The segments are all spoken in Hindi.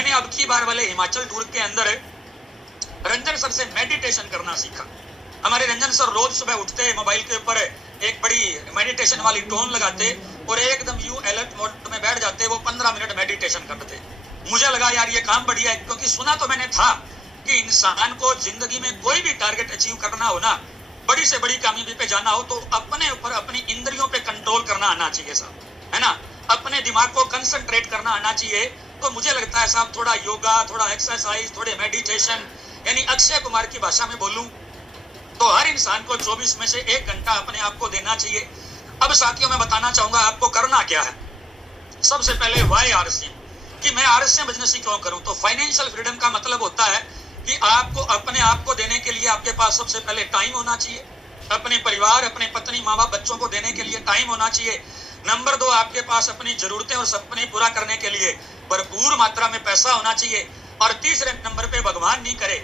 मैंने अब की बार वाले हिमाचल टूर के अंदर रंजन सर से मेडिटेशन करना सीखा। हमारे रंजन सर रोज सुबह उठते, मोबाइल के ऊपर एक बड़ी मेडिटेशन वाली टोन लगाते और एकदम यू अलर्ट मोड में बैठ जाते। वो 15 मिनट मेडिटेशन करते। मुझे लगा यार ये काम बढ़िया है, क्योंकि सुना तो मैंने था कि इंसान को जिंदगी में कोई भी टारगेट अचीव करना हो ना, बड़ी से बड़ी कामयाबी पे जाना हो, तो अपने ऊपर अपनी इंद्रियों पे कंट्रोल करना आना चाहिए साहब, है ना। अपने दिमाग को कंसंट्रेट करना आना चाहिए। तो मुझे लगता है साहब थोड़ा योगा, थोड़ा एक्सरसाइज, थोड़े मेडिटेशन, यानी अक्षय कुमार की भाषा में बोलूं तो हर इंसान को 24 में से 1 घंटा अपने आप को देना चाहिए। अब साथियों मैं बताना चाहूंगा आपको करना क्या है। सबसे पहले वाई आरएसएम, कि मैं आरएसएम बिजनेस ही क्यों करूं। तो फाइनेंशियल फ्रीडम का मतलब होता है कि आपको अपने आप को देने के लिए आपके पास सबसे पहले टाइम होना चाहिए। अपने परिवार, अपने पत्नी, माँ बाप, बच्चों को देने के लिए टाइम होना चाहिए। नंबर 2, आपके पास अपनी जरूरतें और सपने पूरा करने के लिए भरपूर मात्रा में पैसा होना चाहिए। और तीसरे नंबर पे भगवान नहीं करे,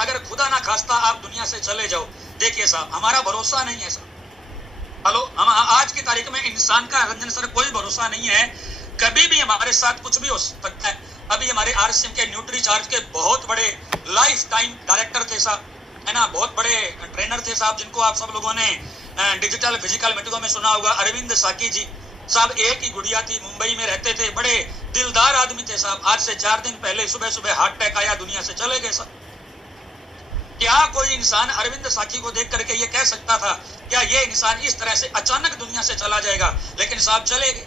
अगर खुदा ना खास्ता आप दुनिया से चले जाओ, देखिए साहब हमारा भरोसा नहीं है साहब। हेलो, हम आज की तारीख में इंसान का, रंजन सर, कोई भरोसा नहीं है। कभी भी हमारे साथ कुछ भी हो सकता है। अभी हमारे आरएसएम के न्यूट्री चार्ज के बहुत बड़े लाइफ टाइम डायरेक्टर थे साहब, है ना, बहुत बड़े ट्रेनर थे साहब, जिनको आप सब लोगों ने डिजिटल फिजिकल मेथडों में सुना होगा। अरविंद साकी जी साहब, एक ही गुड़िया थी, मुंबई में रहते थे, बड़े दिलदार आदमी थे साहब। आज से 4 दिन पहले सुबह सुबह हार्ट अटैक आया, दुनिया से चले गए साहब। क्या कोई इंसान अरविंद साकी को देख करके ये कह सकता था क्या ये इंसान इस तरह से अचानक दुनिया से चला जाएगा? लेकिन साहब चले गए।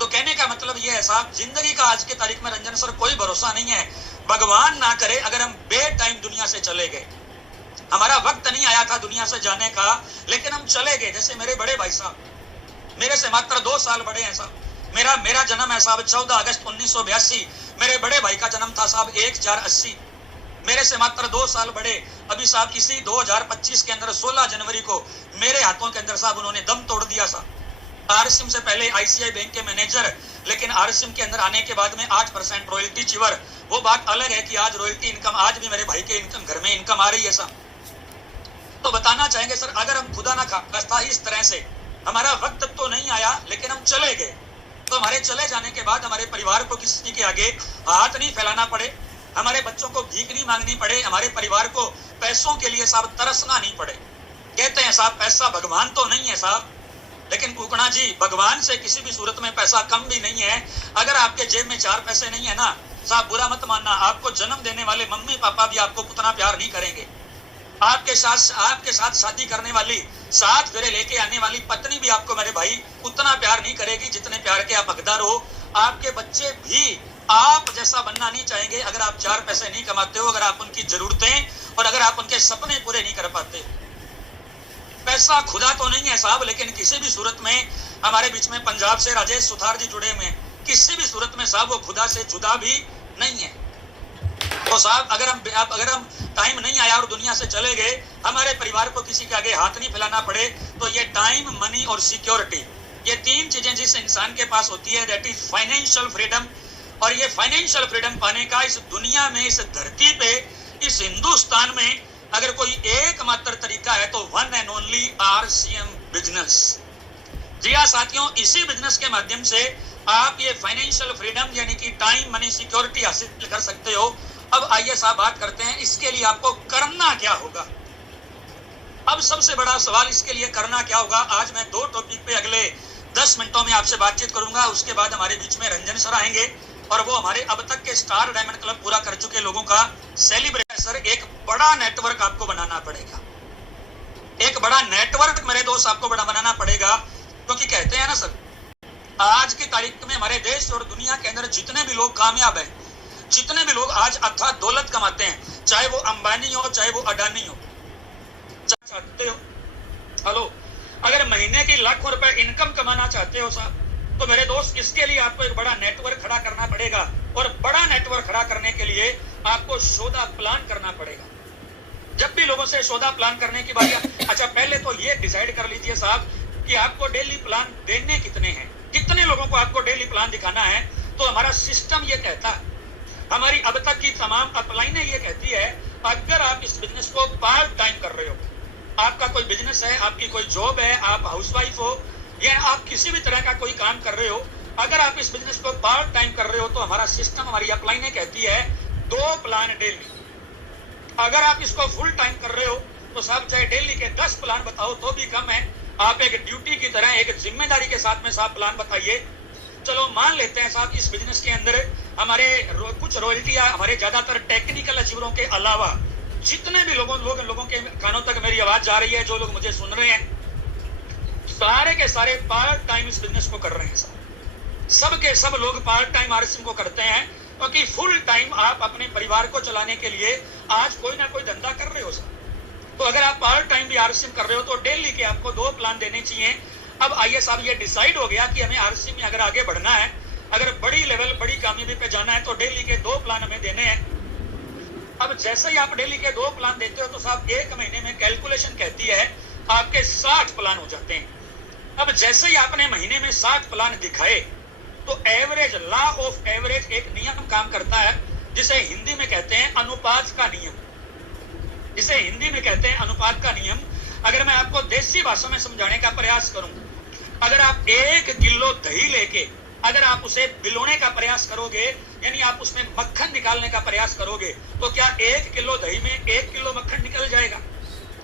तो कहने का मतलब ये है साहब, जिंदगी का आज की तारीख में रंजन सर कोई भरोसा नहीं है। भगवान ना करे अगर हम बे टाइम दुनिया से चले गए, हमारा वक्त नहीं आया था दुनिया से जाने का, लेकिन हम चले गए। जैसे मेरे बड़े भाई साहब, मेरे से मात्र 2 साल बड़े हैं साहब। मेरा जन्म है साहब 14 अगस्त 1982। मेरे बड़े भाई का जन्म था साहब 1/4/80। मेरे से मात्र 2 साल बड़े अभी साहब इसी 2025 के अंदर 16 जनवरी को मेरे हाथों के अंदर साहब उन्होंने दम तोड़ दिया साहब। आरएसएम से पहले आईसीआई बैंक के मैनेजर, लेकिन आरएसएम के अंदर आने के बाद में 8% रॉयल्टी चिवर। वो बात अलग है कि आज रॉयल्टी इनकम, आज भी मेरे भाई के इनकम, घर में इनकम आ रही है साहब। तो बताना चाहेंगे सर, अगर हम खुदा ना खास्ता इस तरह से, हमारा वक्त तो नहीं आया लेकिन हम चले गए, तो हमारे चले जाने के बाद हमारे परिवार को किसी के आगे हाथ नहीं फैलाना पड़े, हमारे बच्चों को भीख नहीं मांगनी पड़े, हमारे परिवार को पैसों के लिए साहब तरसना नहीं पड़े। कहते हैं साहब पैसा भगवान तो नहीं है साहब, लेकिन कुकड़ा जी, भगवान से किसी भी सूरत में पैसा कम भी नहीं है। अगर आपके जेब में 4 पैसे नहीं है ना साहब, बुरा मत मानना, आपको जन्म देने वाले मम्मी पापा भी आपको उतना प्यार नहीं करेंगे। आपके साथ शादी करने वाली, साथ फेरे लेके आने वाली पत्नी भी आपको मेरे भाई उतना प्यार नहीं करेगी जितने प्यार के आप हकदार हो। आपके बच्चे भी आप जैसा बनना नहीं चाहेंगे अगर आप 4 पैसे नहीं कमाते हो, अगर आप उनकी जरूरतें और अगर आप उनके सपने पूरे नहीं कर पाते। पैसा खुदा तो नहीं है साहब, लेकिन किसी भी सूरत में हमारे बीच में पंजाब से राजेश सुथार जी जुड़े हुए हैं, किसी भी सूरत में साहब वो खुदा से जुदा भी नहीं है। तो साहब अगर हम टाइम नहीं आया और दुनिया से चले गए, हमारे परिवार को किसी के आगे हाथ नहीं फैलाना पड़े, तो ये टाइम, मनी और सिक्योरिटी, ये 3 चीजें जिस इंसान के पास होती है, दैट इज फाइनेंशियल फ्रीडम। और ये फाइनेंशियल फ्रीडम पाने का इस दुनिया में, इस धरती पे, इस हिंदुस्तान में अगर कोई एकमात्र तरीका है तो one and only RCM business. जी हाँ साथियों, इसी बिजनेस के माध्यम से आप ये फाइनेंशियल फ्रीडम यानी कि टाइम, मनी, सिक्योरिटी हासिल कर सकते हो। अब आइए साहब बात करते हैं इसके लिए आपको करना क्या होगा। अब सबसे बड़ा सवाल, इसके लिए करना क्या होगा। आज मैं 2 टॉपिक पे अगले 10 मिनटों में आपसे बातचीत करूंगा। उसके बाद हमारे बीच में रंजन सर आएंगे और वो हमारे अब तक के स्टार डायमंड क्लब पूरा कर चुके लोगों का सेलिब्रेशन। सर एक बड़ा नेटवर्क आपको बनाना पड़ेगा, एक बड़ा नेटवर्क मेरे दोस्त आपको बड़ा बनाना पड़ेगा, क्योंकि कहते हैं ना सर, आज की तारीख में हमारे देश और दुनिया के अंदर जितने भी लोग कामयाब हैं, जितने भी लोग आज अथाह दौलत कमाते हैं, चाहे वो अंबानी हो चाहे वो अडानी हो, चाहते हो, हेलो, अगर महीने की लाखों रुपए इनकम कमाना चाहते हो साहब, तो मेरे दोस्त इसके लिए आपको एक बड़ा नेटवर्क खड़ा करना पड़ेगा। और बड़ा नेटवर्क खड़ा करने के लिए आपको सौदा प्लान करना पड़ेगा। जब भी लोगों से सौदा प्लान करने की बात, अच्छा पहले तो ये डिसाइड कर लीजिए साहब कि आपको डेली प्लान देने कितने हैं, कितने लोगों को आपको डेली प्लान दिखाना है। तो हमारा सिस्टम ये कहता है, हमारी अब तक की तमाम अपलाइनें ये कहती है, अगर आप इस बिजनेस को पार्ट टाइम कर रहे हो, आपका कोई बिजनेस है, आपकी कोई जॉब है, आप हाउसवाइफ हो या आप किसी भी तरह का कोई काम कर रहे हो, अगर आप इस बिजनेस को पार्ट टाइम कर रहे हो तो हमारा सिस्टम, हमारी अपलाइनें कहती है 2 प्लान डेली। अगर आप इसको फुल टाइम कर रहे हो तो साहब चाहे डेली के 10 प्लान बताओ तो भी कम है। आप एक ड्यूटी की तरह एक जिम्मेदारी के साथ में साहब प्लान बताइए। चलो मान लेते हैं साहब इस बिजनेस के अंदर हमारे कुछ रॉयल्टियां हमारे ज्यादातर टेक्निकल अचीवरों के अलावा जितने भी लोगों के कानों तक मेरी आवाज जा रही है, जो लोग मुझे सुन रहे हैं, सारे के सारे पार्ट टाइम इस बिजनेस को कर रहे हैं साहब। सब के सब लोग पार्ट टाइम आरएसएम को करते हैं, क्योंकि फुल टाइम आप अपने परिवार को चलाने के लिए आज कोई ना कोई धंधा कर रहे हो साहब। तो अगर आप पार्ट टाइम भी आरएसएम कर रहे हो तो डेली के आपको 2 प्लान देने चाहिए। अब आइए साहब, ये डिसाइड हो गया कि हमें आरएसएम में अगर आगे बढ़ना है, अगर बड़ी लेवल बड़ी कामयाबी पे जाना है तो डेली के 2 प्लान हमें देने हैं। अब जैसे ही आप डेली के 2 प्लान देते हो तो साहब 1 महीने में कैलकुलेशन कहती है आपके 60 प्लान हो जाते हैं। अब जैसे ही आपने महीने में 60 प्लान दिखाए तो एवरेज, लॉ ऑफ एवरेज एक नियम काम करता है जिसे हिंदी में कहते हैं अनुपात का नियम। इसे हिंदी में कहते हैं अनुपात का नियम। अगर मैं आपको देसी भाषा में समझाने का प्रयास करूं, अगर आप 1 किलो दही लेके अगर आप उसे बिलोने का प्रयास करोगे, यानी आप उसमें मक्खन निकालने का प्रयास करोगे, तो क्या 1 किलो दही में 1 किलो मक्खन निकल जाएगा?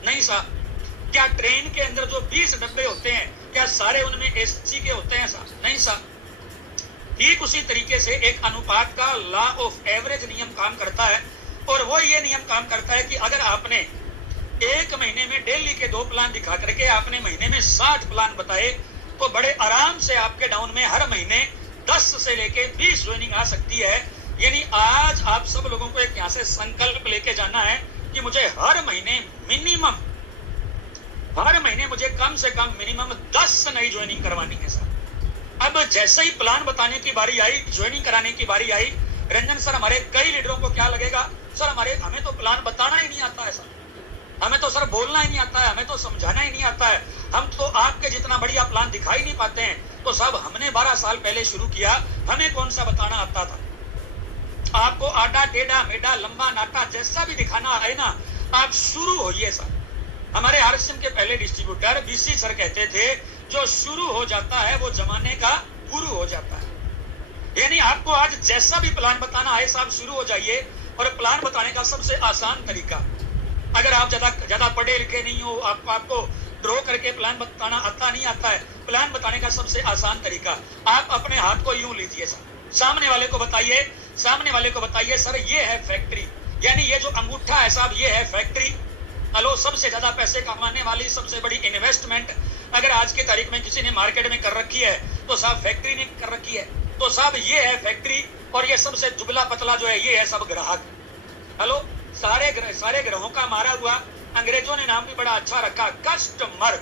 नहीं साहब। क्या ट्रेन के अंदर जो 20 डब्बे होते हैं, क्या सारे उनमें एसी के होते हैं साहब? नहीं साहब। ठीक उसी तरीके से एक अनुपात का लॉ ऑफ एवरेज नियम काम करता है, और वो ये नियम काम करता है कि अगर आपने 1 महीने में डेली के 2 प्लान दिखा करके आपने महीने में 60 प्लान बताए, तो बड़े आराम से आपके डाउन में हर महीने 10 से लेके 20 ज्वाइनिंग आ सकती है। यानी आज आप सब लोगों को एक यहाँ से संकल्प लेके जाना है कि मुझे हर महीने मुझे कम से कम मिनिमम 10 नई ज्वाइनिंग करवानी है सर। अब जैसे ही प्लान बताने की बारी आई, ज्वाइनिंग कराने की बारी आई, रंजन सर हमारे कई लीडरों को क्या लगेगा, सर हमें तो प्लान बताना ही नहीं आता है सर, हमें तो सर बोलना ही नहीं आता है, हमें तो समझाना ही नहीं आता है, हम तो आपके जितना बढ़िया प्लान दिखाई नहीं पाते हैं। तो साहब हमने 12 साल पहले शुरू किया, हमें कौन सा बताना आता था? आपको आटा टेढ़ा मेढ़ा लंबा नाटा जैसा भी दिखाना है ना, आप शुरू होइए सर। हमारे आरएसएम के पहले डिस्ट्रीब्यूटर बीसी सर कहते थे, जो शुरू हो जाता है वो जमाने का गुरु हो जाता है। यानी आपको आज जैसा भी प्लान बताना है साहब, शुरू हो जाइए। और प्लान बताने का सबसे आसान तरीका, अगर आप ज्यादा पढ़े लिखे नहीं हो, आपको ड्रॉ करके प्लान बताना नहीं आता है, प्लान बताने का सबसे आसान तरीका, आप अपने हाथ को यूं लीजिए सर, सामने वाले को बताइए सर ये है फैक्ट्री, यानी ये जो अंगूठा है साहब ये है फैक्ट्री। हेलो, सबसे ज्यादा पैसे कमाने वाली सबसे बड़ी इन्वेस्टमेंट अगर आज की तारीख में किसी ने मार्केट में कर रखी है तो साहब फैक्ट्री ने कर रखी है। तो साहब ये है फैक्ट्री, और ये सबसे दुबला पतला जो है ये है सब ग्राहक। हेलो, सारे ग्रहों का मारा हुआ, अंग्रेजों ने नाम भी बड़ा अच्छा रखा, कस्टमर,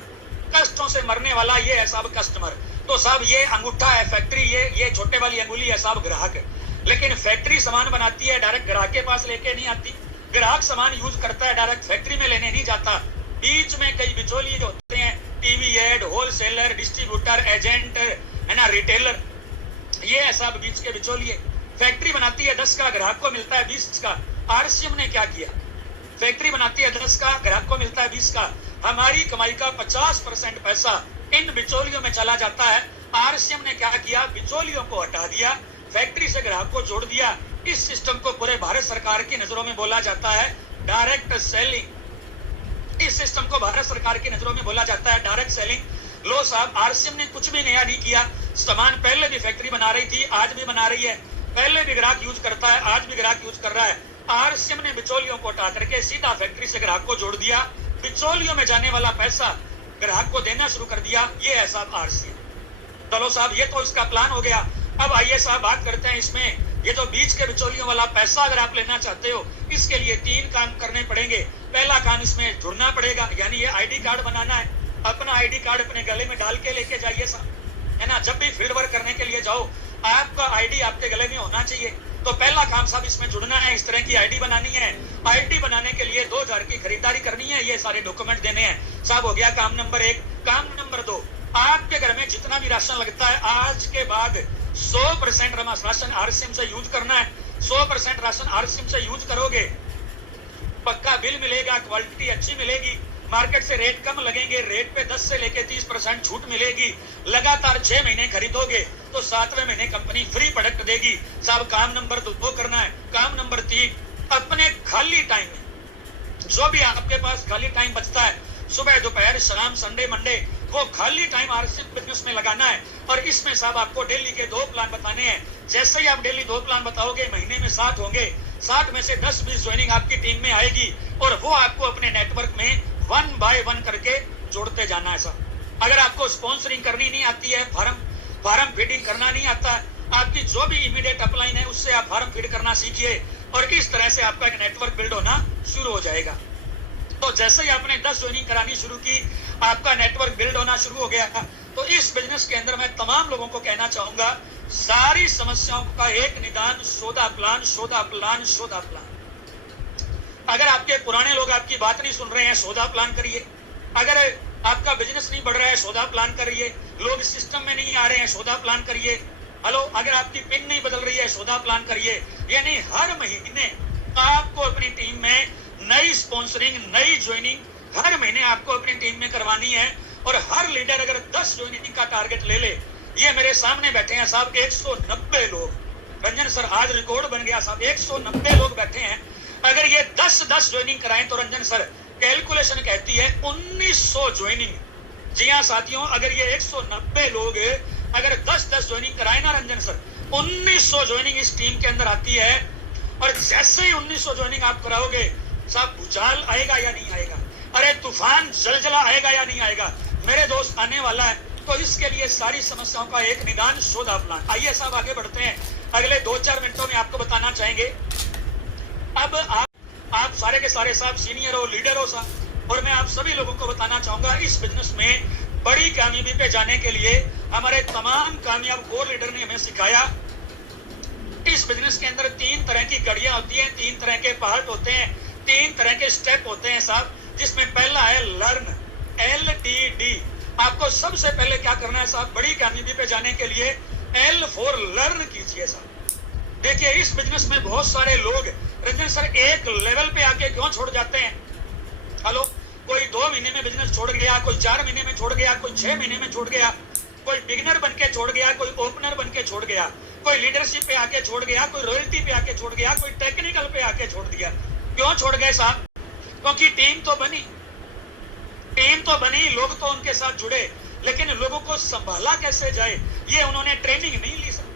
कष्टों से मरने वाला ये है साहब कस्टमर। तो साहब ये अंगूठा है फैक्ट्री, ये छोटे वाली अंगुली है साहब ग्राहक। लेकिन फैक्ट्री सामान बनाती है, डायरेक्ट ग्राहक के पास लेके नहीं आती, ग्राहक सामान यूज करता है, डायरेक्ट फैक्ट्री में लेने नहीं जाता। बीच में कई बिचौलिए जो होते हैं, TV ad, wholesaler, distributor, agent, है ना, रिटेलर, ये है साहब बीच के बिचौलिए। फैक्ट्री बनाती है 10 का, ग्राहक को मिलता है 20 का। आरसीएम ने क्या किया, फैक्ट्री बनाती है 10 का, ग्राहक को मिलता है 20 का। हमारी कमाई का 50% पैसा इन बिचौलियों में चला जाता है। आरसीएम ने क्या किया, बिचौलियों को हटा दिया, फैक्ट्री से ग्राहक को जोड़ दिया। इस सिस्टम को पूरे भारत सरकार की नजरों में बोला जाता है डायरेक्ट सेलिंग। इस सिस्टम को भारत सरकार की नजरों में बोला जाता है डायरेक्ट सेलिंग। लो साहब, आरसीएम ने कुछ भी नया नहीं किया, सामान पहले भी फैक्ट्री बना रही थी, आज भी बना रही है, पहले भी ग्राहक यूज करता है, आज भी ग्राहक यूज कर रहा है। आरसीएम ने बिचौलियों को हटा करके सीधा फैक्ट्री से ग्राहक को जोड़ दिया, बिचौलियों में जाने वाला पैसा ग्राहक को देना शुरू कर दिया। ये है साहब आरसीएम। चलो साहब, ये तो इसका प्लान हो गया। अब आइए साहब बात करते हैं इसमें, ये जो बीच के बिचौलियों वाला पैसा अगर आप लेना चाहते हो, इसके लिए 3 काम करने पड़ेंगे। पहला काम, इसमें जुड़ना पड़ेगा, यानी ये आईडी कार्ड बनाना है। अपना आईडी कार्ड अपने गले में डाल के लेके जाइए साहब, है ना। जब भी फील्ड वर्क करने के लिए जाओ, आपका आईडी आपके गले में होना चाहिए। तो पहला काम साहब इसमें जुड़ना है, इस तरह की आईडी बनानी है। आईडी बनाने के लिए 2000 की खरीदारी करनी है, ये सारे डॉक्यूमेंट देने हैं साहब। हो गया काम नंबर 1। काम नंबर 2, आपके घर में जितना भी राशन लगता है, आज के बाद 100% राशन आरसीएम से यूज करना है। 100% राशन आरसीएम से यूज करोगे, पक्का बिल मिलेगा, क्वालिटी अच्छी मिलेगी, मार्केट से रेट कम लगेंगे, रेट पे 10 से लेके 30% छूट मिलेगी। लगातार 6 महीने खरीदोगे, तो 7वें महीने कंपनी फ्री प्रोडक्ट देगी। साहब काम नंबर 2 करना है। काम नंबर 3, अपने खाली टाइम में जो भी आपके पास खाली टाइम बचता है, सुबह दोपहर शाम संडे मंडे, वो खाली टाइम आरसीएम बिजनेस में लगाना है। और इसमें साहब आपको डेली के 2 प्लान बताने हैं। जैसे ही आप डेली 2 प्लान बताओगे, महीने में 7 होंगे। 7 में से 10-20 ज्वाइनिंग आपकी टीम में आएगी और वो आपको अपने नेटवर्क में 1 बाय 1 करके जोड़ते जाना है साहब। अगर आपको स्पॉन्सरिंग करनी नहीं आती है, फार्म फीडिंग करना नहीं आता, आपकी जो भी इमीडिएट अपलाइन है उससे आप फार्म फीड करना सीखिए और इस तरह से आपका एक नेटवर्क बिल्ड होना शुरू हो जाएगा। तो जैसे ही आपने 10 ज्वाइनिंग करानी शुरू की, आपका नेटवर्क बिल्ड होना शुरू हो गया। तो इस बिजनेस के अंदर मैं तमाम लोगों को कहना चाहूंगा, सारी समस्याओं का एक निदान, सोधा प्लान, सोधा प्लान, सोधा प्लान। अगर आपके पुराने लोग आपकी बात नहीं सुन रहे हैं, सोधा प्लान करिए। अगर आपका बिजनेस नहीं बढ़ रहा है, सोधा प्लान करिए। लोग सिस्टम में नहीं आ रहे हैं, सोधा प्लान करिए। हेलो, अगर आपकी पिन नहीं बदल रही है, सोधा प्लान करिए। यानी हर महीने आपको अपनी टीम में नई स्पॉन्सरिंग, नई ज्वाइनिंग हर महीने आपको अपनी टीम में करवानी है। और हर लीडर अगर 10 ज्वाइनिंग का टारगेट ले ले, ये मेरे सामने बैठे हैं साहब 190 लोग। रंजन सर आज रिकॉर्ड बन गया साहब, 190 लोग बैठे हैं। अगर ये 10-10 ज्वाइनिंग कराएं तो रंजन सर कैलकुलेशन कहती है 1900 ज्वाइनिंग। जी हाँ साथियों, अगर ये 190 लोग अगर 10-10 ज्वाइनिंग कराए ना रंजन सर, 1900 ज्वाइनिंग इस टीम के अंदर आती है। और जैसे ही 1900 ज्वाइनिंग आप कराओगे साहब, भूचाल आएगा या नहीं आएगा? अरे तूफान जलजला आएगा या नहीं आएगा? मेरे दोस्त आने वाला है। तो इसके लिए सारी समस्याओं का एक निदान, सोधा प्लान। आइए साहब आगे बढ़ते हैं। अगले 2-4 मिनटों में आपको बताना चाहेंगे। अब आप सारे के सारे साहब सीनियर हो, लीडर हो साहब, और मैं आप सभी लोगों को बताना चाहूंगा, इस बिजनेस में बड़ी कामयाबी पे जाने के लिए हमारे तमाम कामयाब कोर लीडर ने हमें सिखाया। इस बिजनेस के अंदर 3 तरह की कड़ियां होती हैं, 3 तरह के पार्ट होते हैं, 3 तरह के स्टेप होते हैं साहब। जिसमें पहला है लर्न, LTD। आपको सबसे पहले क्या करना है साहब, बड़ी कामयाबी पे जाने के लिए L फॉर लर्न कीजिए साहब। देखिए इस बिजनेस में बहुत सारे लोग रंजन सर एक लेवल पे आके क्यों छोड़ जाते हैं? हेलो, कोई 2 महीने में बिजनेस छोड़ गया, कोई 4 महीने में छोड़ गया, कोई 6 महीने में छोड़ गया, कोई बिगिनर बन के छोड़ गया, कोई ओपनर बन के छोड़ गया, कोई लीडरशिप पे आके छोड़ गया, कोई रॉयल्टी पे आके छोड़ गया, कोई टेक्निकल पे आके छोड़ दिया। क्यों छोड़ गए साहब? क्योंकि टीम तो बनी, लोग तो उनके साथ जुड़े, लेकिन लोगों को संभाला कैसे जाए ये उन्होंने ट्रेनिंग नहीं ली सर।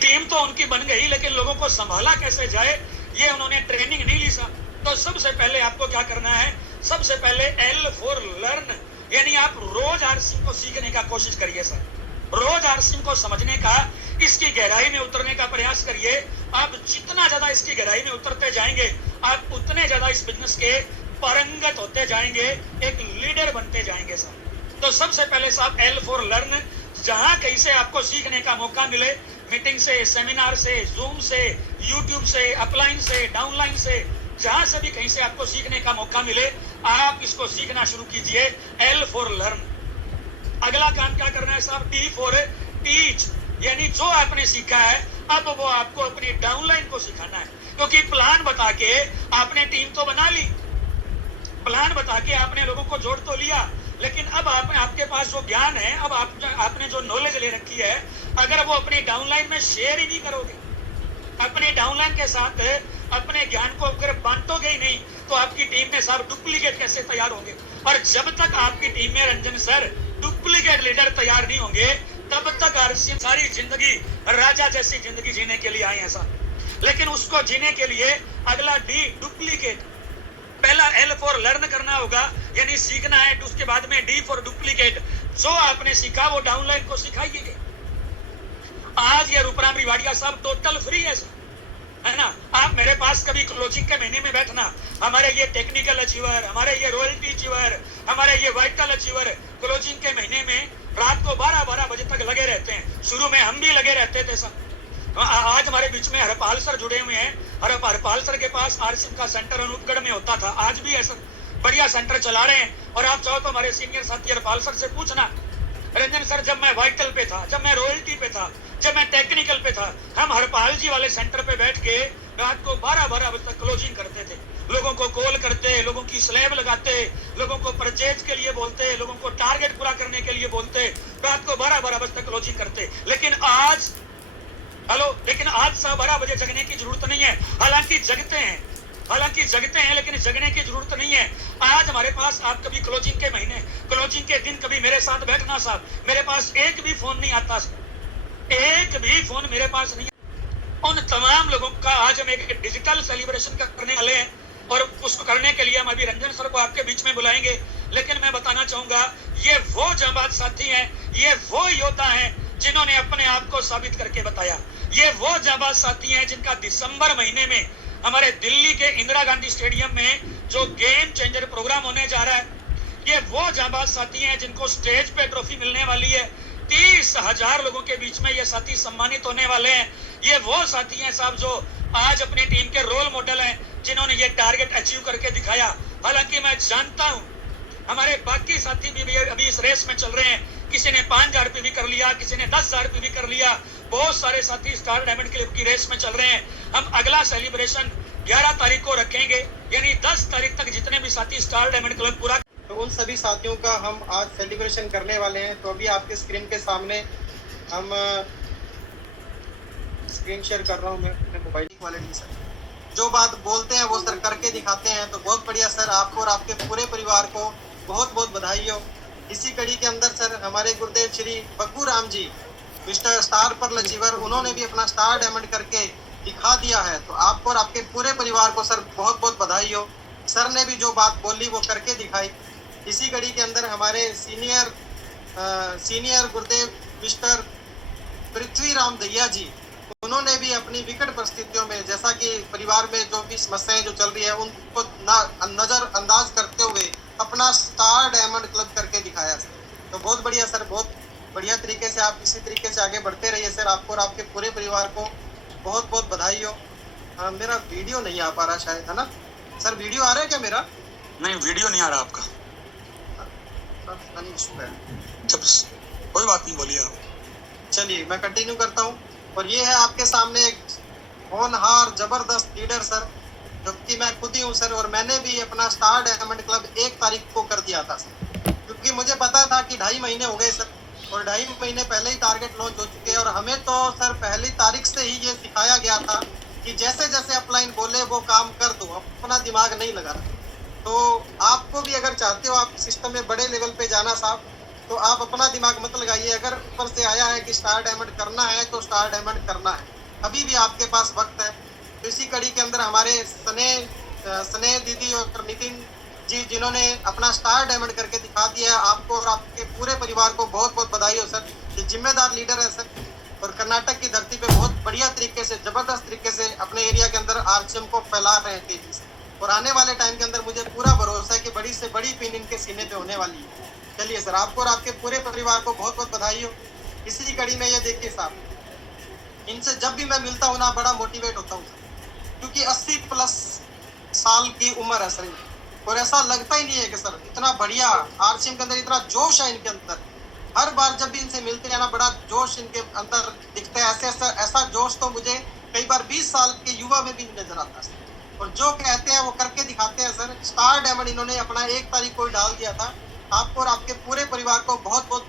टीम तो उनकी बन गई, लेकिन लोगों को संभाला कैसे जाए ये उन्होंने ट्रेनिंग नहीं ली सर। तो सबसे पहले आपको क्या करना है, सबसे पहले L फॉर लर्न, यानी आप रोज आरसीएम को सीखने का कोशिश करिए सर। रोज आरसीएम को समझने का, इसकी गहराई में उतरने का प्रयास करिए। आप जितना ज्यादा इसकी गहराई में उतरते जाएंगे, आप उतने ज्यादा इस बिजनेस के पारंगत होते जाएंगे, एक लीडर बनते जाएंगे सर। तो सबसे पहले साहब L फॉर लर्न, जहां कहीं से आपको सीखने का मौका मिले, मीटिंग से, सेमिनार से, जूम से, यूट्यूब से, अपलाइन से, डाउनलाइन से, जहां से भी कहीं से आपको सीखने का मौका मिले, आप इसको सीखना शुरू कीजिए। L for learn. अगला काम क्या करना है साहब, T फॉर टीच, यानी जो आपने सीखा है अब वो आपको अपनी डाउनलाइन को सिखाना है। क्योंकि प्लान बता के आपने टीम तो बना ली, प्लान बता के आपने लोगों को जोड़ तो लिया, लेकिन अब आपके पास जो ज्ञान है, अब आपने जो नॉलेज ले रखी है, अगर वो अपनी डाउनलाइन में शेयर ही नहीं करोगे, अपने डाउनलाइन के साथ अपने ज्ञान को अगर बांटोगे ही नहीं, तो आपकी टीम में साहब डुप्लीकेट कैसे तैयार होंगे? और जब तक आपकी टीम में रंजन सर डुप्लीकेट लीडर तैयार नहीं होंगे, तब तक आरसीएम सारी जिंदगी राजा जैसी जिंदगी जीने के लिए आए हैं साहब। लेकिन उसको जीने के लिए अगला D डुप्लीकेट, पहला L फॉर लर्न करना होगा, यानी सीखना है। उसके बाद में D फॉर डुप्लीकेट, जो आपने सीखा वो डाउनलाइन को सिखाइए। आज ये रूपराम रिवाड़िया साहब टोटल फ्री है ना। आप मेरे पास कभी क्लोजिंग के महीने में बैठना, हमारे ये टेक्निकल अचीवर, हमारे ये रॉयल्टी अचीवर, हमारे ये वाइटल अचीवर क्लोजिंग के महीने में रात को 12-12 बजे तक लगे रहते हैं। शुरू में हम भी लगे रहते थे सर। आज हमारे बीच में हरपाल सर जुड़े हुए हैं। हरपाल सर के पास आरसीएम का सेंटर अनूपगढ़ में होता था, आज भी है सर, बढ़िया सेंटर चला रहे हैं। और आप चाहो तो हमारे सीनियर साथी हरपाल सर से पूछना, रंजन सर जब मैं वाइटल पे था, जब मैं रॉयल्टी पे था, जब मैं टेक्निकल पे था, हम हरपाल जी वाले सेंटर पे बैठ के रात को 12-12 बजे तक क्लोजिंग करते थे, लोगों को कॉल करते, लोगों की स्लैब लगाते, लोगों को परचेज के लिए बोलते, लोगों को टारगेट पूरा करने के लिए बोलते, रात को 12-12 बजे तक क्लोजिंग करते। लेकिन आज 12 बजे जगने की जरूरत नहीं है। हालांकि जगते हैं लेकिन जगने की जरूरत नहीं है। आज हमारे पास, आप कभी क्लोजिंग के महीने, क्लोजिंग के दिन कभी मेरे साथ बैठना साहब, मेरे पास एक भी फोन नहीं आता, एक भी फोन मेरे पास नहीं। उन तमाम लोगों का आज हम एक डिजिटल सेलिब्रेशन करने वाले हैं और उसको करने के लिए हम अभी रंजन सर को आपके बीच में बुलाएंगे। लेकिन मैं बताना चाहूंगा, ये वो जांबाज साथी हैं, ये वो योद्धा हैं जिन्होंने अपने आप को साबित करके बताया। ये वो जांबाज साथी हैं जिनका दिसंबर महीने में हमारे दिल्ली के इंदिरा गांधी स्टेडियम में जो गेम चेंजर प्रोग्राम होने जा रहा है, ये वो जांबाज साथी हैं जिनको स्टेज पे ट्रॉफी मिलने वाली है। 30,000 लोगों के बीच में ये साथी सम्मानित होने वाले हैं। ये वो साथी हैं साहब जो आज अपनी टीम के रोल मॉडल हैं, जिन्होंने ये टारगेट अचीव करके दिखाया। हालांकि मैं जानता हूं हमारे बाकी साथी भी अभी इस रेस में चल रहे हैं, किसी ने 5,000 रुपये भी कर लिया, किसी ने 10,000 रुपये भी कर लिया। बहुत सारे साथी स्टार डायमंड क्लब की रेस में चल रहे हैं। हम अगला सेलिब्रेशन 11 तारीख को रखेंगे, यानी 10 तारीख तक जितने भी साथी स्टार डायमंड क्लब पूरा, तो उन सभी साथियों का हम आज सेलिब्रेशन करने वाले हैं। तो अभी आपके स्क्रीन के सामने हम स्क्रीन शेयर कर रहा हूँ मैं अपने मोबाइल की क्वालिटी सर। जो बात बोलते हैं वो सर करके दिखाते हैं, तो बहुत बढ़िया सर। आपको और आपके पूरे परिवार को बहुत बहुत बधाई हो। इसी कड़ी के अंदर सर हमारे गुरुदेव श्री बग्गू राम जी मिस्टर स्टार पर अचीवर, उन्होंने भी अपना स्टार डायमंड करके दिखा दिया है। तो आपको और आपके पूरे परिवार को सर बहुत बहुत बधाई हो। सर ने भी जो बात बोली वो करके दिखाई। इसी कड़ी के अंदर हमारे सीनियर गुरुदेव मिस्टर पृथ्वीराम दहिया जी, उन्होंने भी अपनी विकट परिस्थितियों में, जैसा कि परिवार में जो भी समस्याएं जो चल रही है उनको नजरअंदाज करते हुए अपना स्टार डायमंड क्लब करके दिखाया सर। तो बहुत बढ़िया सर, बहुत बढ़िया तरीके से आप इसी तरीके से आगे बढ़ते रहिए सर। आपको और आपके पूरे परिवार को बहुत बहुत बधाई हो। मेरा वीडियो नहीं आ पा रहा शायद, है ना सर? वीडियो आ रहा है क्या मेरा? नहीं, वीडियो नहीं आ रहा आपका। जब कोई बात नहीं, बोलिए आप। चलिए मैं कंटिन्यू करता हूँ। और ये है आपके सामने एक होनहार जबरदस्त लीडर सर, जो कि मैं खुद ही हूँ सर। और मैंने भी अपना स्टार डायमंड क्लब 1 तारीख को कर दिया था सर, क्योंकि मुझे पता था कि 2.5 महीने हो गए सर, और 2.5 महीने पहले ही टारगेट लॉन्च हो चुके हैं। और हमें तो सर पहली तारीख से ही ये सिखाया गया था कि जैसे जैसे अपलाइन बोले वो काम कर दो, अपना दिमाग नहीं लगाना। तो आपको भी अगर चाहते हो आप सिस्टम में बड़े लेवल पे जाना साहब, तो आप अपना दिमाग मत लगाइए। अगर ऊपर से आया है कि स्टार डायमंड करना है तो स्टार डायमंड करना है, अभी भी आपके पास वक्त है। तो इसी कड़ी के अंदर हमारे स्नेह दीदी और नितिन जी, जिन्होंने अपना स्टार डायमंड करके दिखा दिया, आपको और आपके पूरे परिवार को बहुत बहुत बधाई हो सर। ये जिम्मेदार लीडर है सर, और कर्नाटक की धरती पे बहुत बढ़िया तरीके से, जबरदस्त तरीके से अपने एरिया के अंदर आरसीएम को फैला रहे हैं तेजी से। और आने वाले टाइम के अंदर मुझे पूरा भरोसा है कि बड़ी से बड़ी पिन इनके सीने पे होने वाली है। चलिए सर, आपको और आपके पूरे परिवार को बहुत बहुत बधाई हो। इसी कड़ी में ये देखिए साहब, इनसे जब भी मैं मिलता हूँ ना, बड़ा मोटिवेट होता हूँ क्योंकि 80+ साल की उम्र है सर, और ऐसा लगता ही नहीं है कि सर इतना बढ़िया आरसीएम के अंदर इतना जोश है इनके अंदर। हर बार जब भी इनसे मिलते हैं ना, बड़ा जोश इनके अंदर दिखता है। ऐसा जोश तो मुझे कई बार 20 साल के युवा में भी नजर आता है। और जो कहते हैं वो करके दिखाते हैं सर। स्टार डायमंड इन्होंने अपना 1 तारीख को डाल दिया था। आपको और आपके पूरे परिवार को बहुत बहुत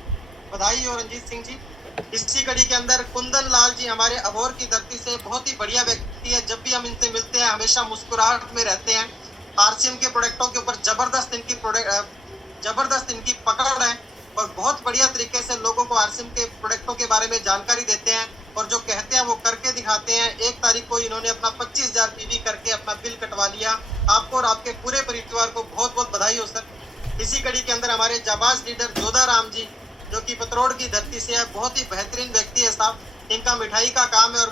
बधाई हो रंजीत सिंह जी। इसी कड़ी के अंदर कुंदन लाल जी, हमारे अबोहर की धरती से बहुत ही बढ़िया व्यक्ति है। जब भी हम इनसे मिलते हैं हमेशा मुस्कुराहट में रहते हैं। आरसीएम के प्रोडक्टों के ऊपर जबरदस्त इनकी पकड़ है, और बहुत बढ़िया तरीके से लोगों को आरसीएम के प्रोडक्टों के बारे में जानकारी देते हैं, और जो कहते हैं वो करके दिखाते हैं। 1 तारीख को इन्होंने अपना 25,000 पीवी करके अपना बिल कटवा लिया। आपको और आपके पूरे परिवार को बहुत बहुत बधाई हो सर। इसी कड़ी के अंदर हमारे जाबाज लीडर जोधा राम जी, जो कि पतरोड़ की धरती से है, बहुत ही बेहतरीन व्यक्ति है साहब। इनका मिठाई का काम है और